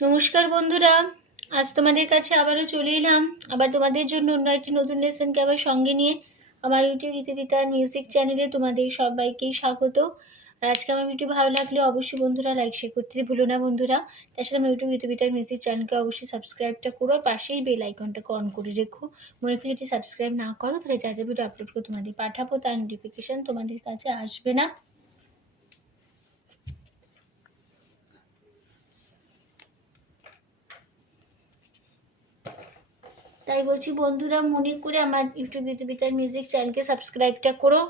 নমস্কার বন্ধুরা, আজ তোমাদের কাছে আবারও চলে এলাম। আবার তোমাদের জন্য অন্য একটি নতুন লেসনকে আবার সঙ্গে নিয়ে আমার ইউটিউব গীতিবিতার মিউজিক চ্যানেলে তোমাদের সবাইকেই স্বাগত। আর আজকে আমার ভিডিও ভালো লাগলে অবশ্যই বন্ধুরা লাইক শেয়ার করতে ভুলো না বন্ধুরা। তাছাড়া আমার ইউটিউব গীতিবিতার মিউজিক চ্যানেলকে অবশ্যই সাবস্ক্রাইবটা করো, আর পাশেই বেল আইকনটাকে অন করে রেখো। মনে করি যদি সাবস্ক্রাইব না করো তাহলে যা যা ভিডিও আপলোড করে তোমাদের পাঠাবো তার নোটিফিকেশান তোমাদের কাছে আসবে না। তাই বলছি বন্ধুরা, মনে করে আমার ইউটিউব গীতিবিতার মিউজিক চ্যানেলকে সাবস্ক্রাইবটা করো,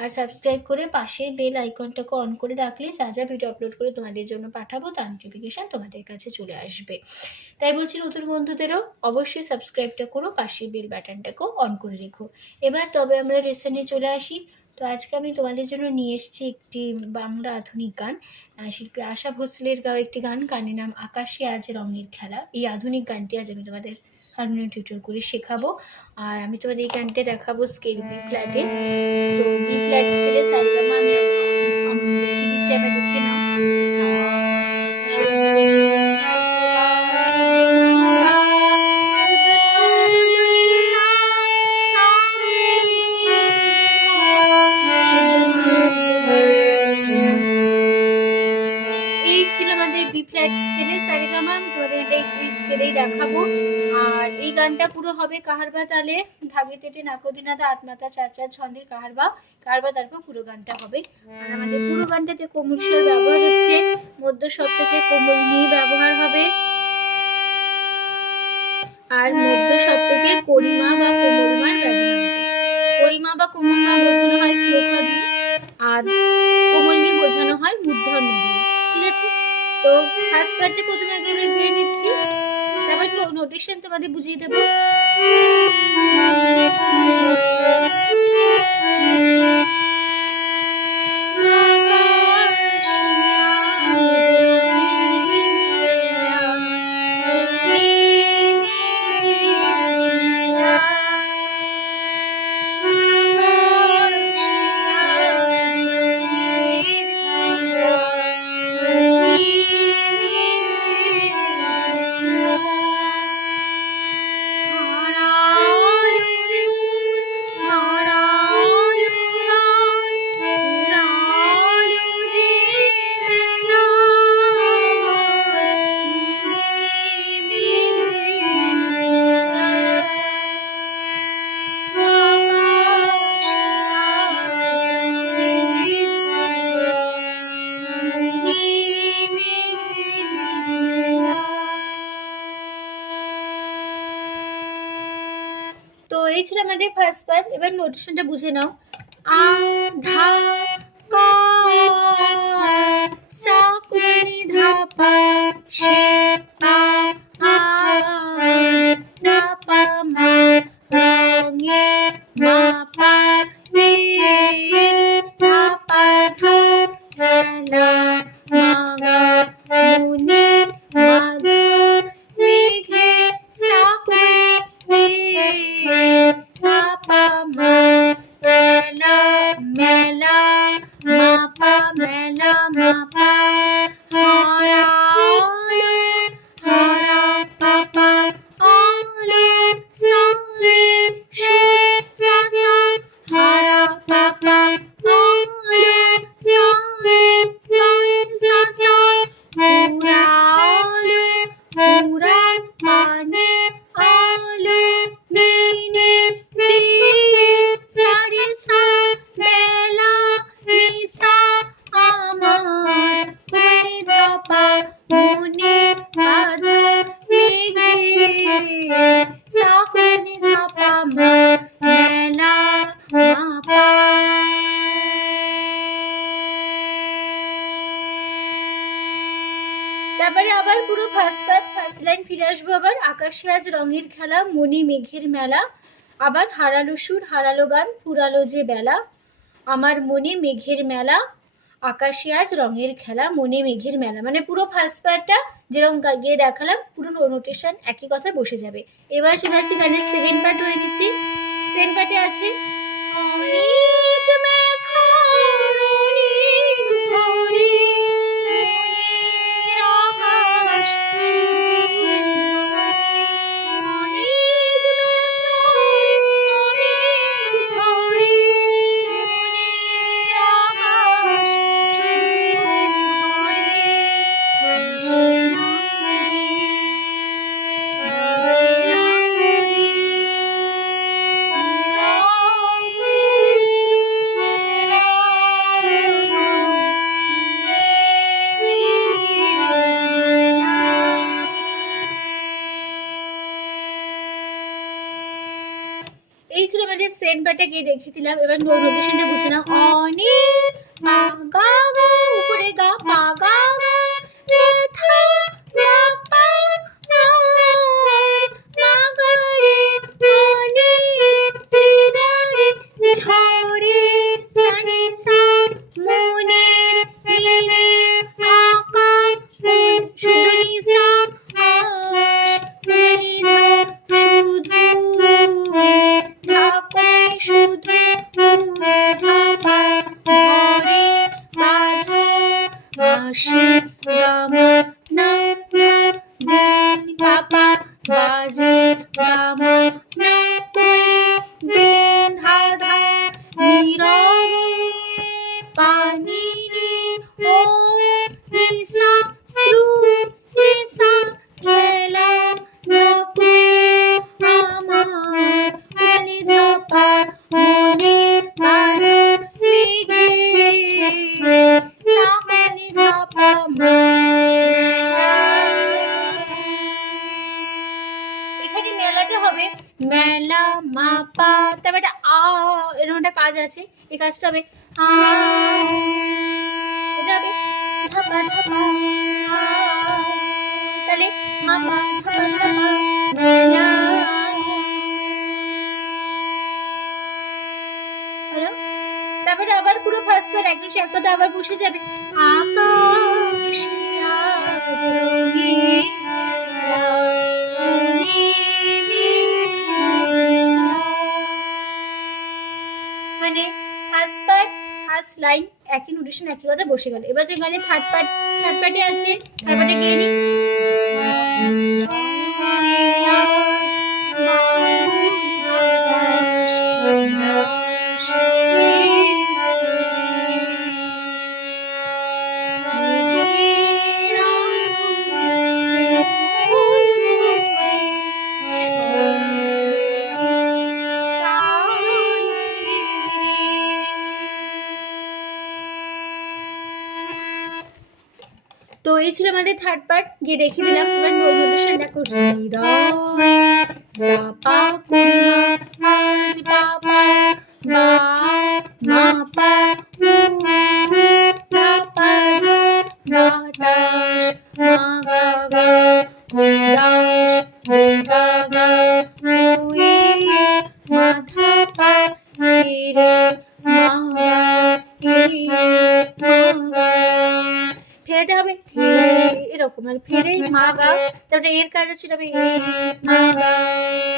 আর সাবস্ক্রাইব করে পাশের বেল আইকনটাকে অন করে রাখলে যা যা ভিডিও আপলোড করে তোমাদের জন্য পাঠাবো তার নোটিফিকেশান তোমাদের কাছে চলে আসবে। তাই বলছি নতুন বন্ধুদেরও অবশ্যই সাবস্ক্রাইবটা করো, পাশের বেল বাটনটাকেও অন করে রেখো। এবার তবে আমরা লেসনে চলে আসি। তো আজকে আমি তোমাদের জন্য নিয়ে এসেছি একটি বাংলা আধুনিক গান। শিল্পী আশা ভোসলের গাওয়া একটি গান, গানের নাম আকাশে আজ রঙের খেলা। এই আধুনিক গানটি আজ আমি তোমাদের হারমোনিয়াম টিউটর করে শেখাবো। আর আমি তোমাদের এই গানটা দেখাবো স্কেল বি ফ্ল্যাটে। তো বি ফ্ল্যাট স্কেলে সারেগামা আমি দেখিয়ে দিচ্ছি, আবার দেখে নাও। এই ছিল আমাদের বি ফ্ল্যাট স্কেলে সারেগামা। আমি তোমাদের এটা এই স্কেলেই দেখাবো। আর এই গানটা পুরো হবে কাহারবা তালে, ধাগে তেটে নাকদিনাদা আটমাতা চার চার ছন্দের কাহারবা তারপর পুরো গানটা হবে। আর আমাদের পুরো গানটাতে কোমল স্বর ব্যবহার হচ্ছে, মধ্য সপ্তকে কোমল নিয়ে ব্যবহার হবে, আর মধ্য সপ্তকে করিমা বা কোমলমার ব্যবহার হবে। করিমা বা কোমলমা বোঝানো হয় ক্ষীয়খড়ি, আর কোমল নিয়ে বোঝানো হয় মূর্ধন্য দিয়ে। ঠিক আছে, তো ফার্স্ট পার্টটা প্রথমে আগে আমরা গিয়ে নিচ্ছি, তারপর নোটেশন তোমাদের বুঝিয়ে দেবো। তো এই ছিল আমাদের ফার্স্ট পার্ট। এবার নোটেশনটা বুঝে নাও। আ ধা কা সা কুনি ধা পা শে পা আজ ধা পা মা রঙে মা পা রে ধা পা ধা খেলা মা গা মুনি মা ধা মেঘে সা কুনি রে ধা পা মা মেলা মেলা মা পা মেলা মা পা হারা হারা পা পা আলো সা রে সু সা সা হারা পা পা আলো সা রে সা সা পুরালো পুরা মানে আলো নে নে চি সারি সা বেলা নিসা আমার কুনি ধা পা মুনি বাধা মেঘে সা কুনি ধা পা মা মেলা মা পা। তারপরে আবার পুরো ফার্স্ট লাইন ফিরে আসবো। আবার আকাশে আজ রঙের খেলা, মনে মেঘের মেলা, আবার হারালো সুর হারালো গান, ফুরালো যে বেলা, আমার মনে মেঘের মেলা, আকাশে আজ রঙের খেলা, মনে মেঘের মেলা। মানে পুরো ফার্স্ট পার্টটা যেরকম গিয়ে দেখালাম, পুরো নোটেশন একই কথায় বসে যাবে। এবার চলে আসছি গানের সেকেন্ড পার্ট ধরে নিচ্ছি। সেকেন্ড পার্টে আছে অনেক মেঘা অনেক ঝড়ে আকাশ তোমাদের সেন্ট পাটা গিয়ে দেখিয়ে দিলাম, এবার নোটেশনটা বুঝে নাও। অনি মা গা গা উপরে গা পা গা গা রে থা গা পা মা মা গা রে অনি রে গা রে ঝরে সানি সা মনে রে রে আকাশ শুধু নিসা আশ মনি ধা শুধু ঢাকা শুধু ঢাকা ধরে বাধা আসে গামা না দিন পাপা বাজে গামা না বিন ধাধা নীরব পানি রে ও নিসা শ্রু নিসা খেলা ধাকুলে আমার মনে ধাপা মনে বাধা মেঘে সামনে ধাপা এখানে মেলাটা হবে মেলা মাপা, তারপর একটা এরকম একটা কাজ আছে, এই কাজটা হবে এটা হবে ধাপা ধাপা, তাহলে মাপা ধাপা ধাপা মেলা। তারপরে আবার পুরো ফার্স্ট বার একদম এক কথা আবার বসে যাবে। আকাশ আজ রঙিন মানে ফার্স্ট পার্ট ফার্স্ট লাইন একই নোটেশন একই কথা বসে গেল। এবার যে গানে থার্ড পার্টে আছে, থার্ড পার্টে গিয়ে নি তো এই ছিল আমাদের থার্ড পার্ট, গিয়ে দেখিয়ে দিলাম। এবার নোটেশন দেখো হৃদয় সাপা কুমা আজ বাবা মা মা পা পা পা বাতাস মা গা গা উদাস গা গা উয়ে মাথা পা রে মা গা মা ফেরেটা হবে এরকম, আর ফেরে মা গা, তারপরে এর কাজ ছিল মা গা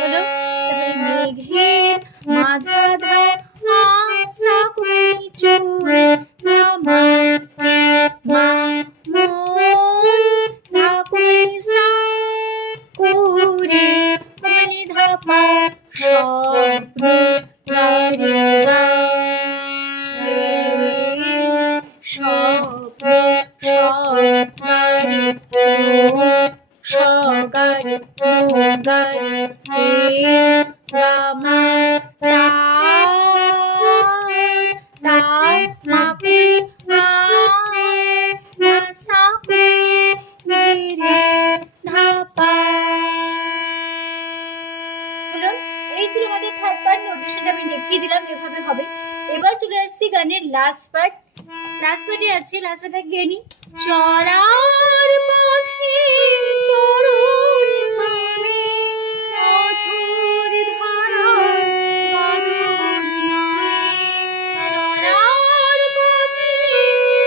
হলো, তারপরে মেঘের মাধা ধা সা কুনি চুর মা মা মন ধা কুনি সা কুরে কুনি ধা পা স্বপ্ন গারি গা স্বপ্ন সগারি সগারি গারি গামা তা তা মাপি না সাপি রে ধাপা। হলো, এই ছিল আমাদের থার্ড পার্ট। নোটেশনটা আমি দেখিয়ে দিলাম এভাবে হবে। এবার চলে আসছি গানের লাস্ট পার্ট। লাস্ট পার্টে আছে, লাস্ট পার্টে গিয়ে নি চলার পথে চরণ খামে অঝোর ধারা বাঁধন নাই, চলার পথে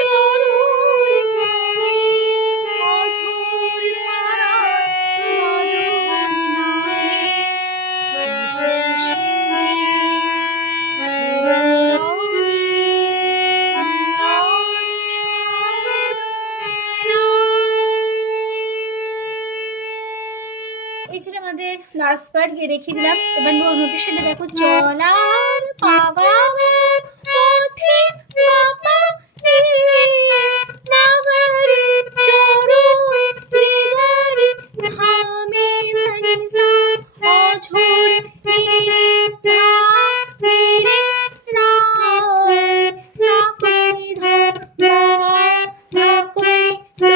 চরণ খামে অঝোর ধারা বাঁধন নাই, এই ছিল আমাদের লাস্ট পার্ট, গিয়ে দেখিয়ে দিলাম। এবার নোটেশনে দেখো চলার পাগা পথে বাবা নাগরে চরণ রেগারে ধামে সনিসা অঝোর রে ধা রে রায় সাকুনি ধা ধা কুনি তো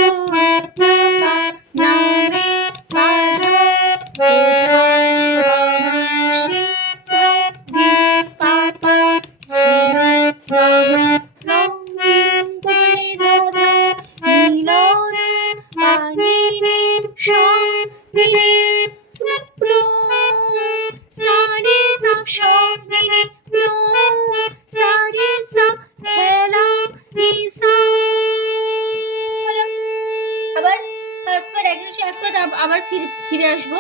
ধা নামে বাধা কোথায় রমসি ধা নি রে সা নি রে প্লো সা রে সা সা নি রে প্লো সা রে সা খেলা নি সা। আবার ফার্স্ট বার একই এক কথা আবার ফিরে আসবো।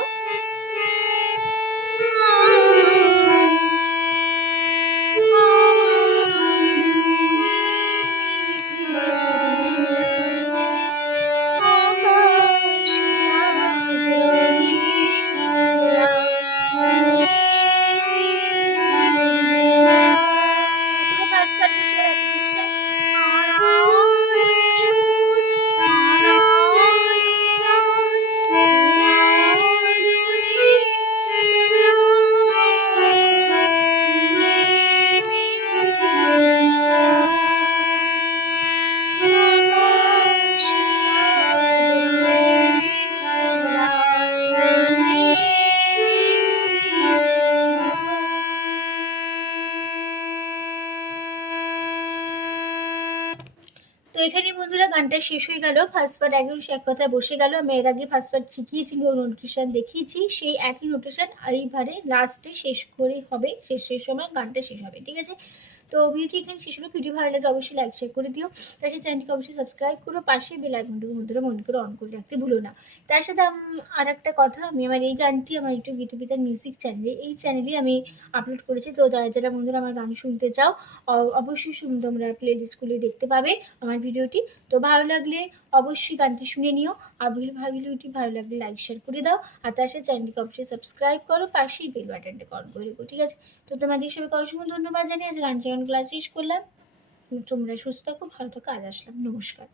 তো এখানে বন্ধুরা গানটা শেষ হয়ে গেল। ফার্স্ট পার্ট একদম এক কথায় বসে গেল। আমি এর আগে ফার্স্ট পার্ট শিখিয়েছি, নোটেশন দেখিয়েছি, সেই একই নোটেশন এইবারে লাস্টে শেষ করে হবে, শেষের সময় গানটা শেষ হবে, ঠিক আছে। তো ভিডিওটি এখানে শেষ হলো। ভিডিও ভালো লাগলে অবশ্যই লাইক শেয়ার করে দিও, তার সাথে চ্যানেলটিকে অবশ্যই সাবস্ক্রাইব করো, পাশে বেল আইকনটিকে বন্ধুরা মনে করে অন করে রাখতে ভুলো না। তার সাথে আর একটা কথা, আমি আমার এই গানটি আমার ইউটিউব গীতবিতান মিউজিক চ্যানেলে, এই চ্যানেলেই আমি আপলোড করেছি। তো যারা বন্ধুরা আমার গান শুনতে চাও অবশ্যই তোমরা প্লে লিস্টগুলি দেখতে পাবে আমার ভিডিওটি। তো ভালো লাগলে অবশ্যই গানটি শুনে নিও, আর ভিডিওটি ভালো লাগলে লাইক শেয়ার করে দাও, আর তার সাথে চ্যানেলটিকে অবশ্যই সাবস্ক্রাইব করো, পাশেই বেল বাটনটা অন করে রেখো, ঠিক আছে। তো তোমাদের সবাইকে অসংখ্য ধন্যবাদ জানিয়ে আজ গানটি ক্লাস শেষ করলাম। তোমরা সুস্থ থাকো, ভালো থাকো, আজ আসলাম, নমস্কার।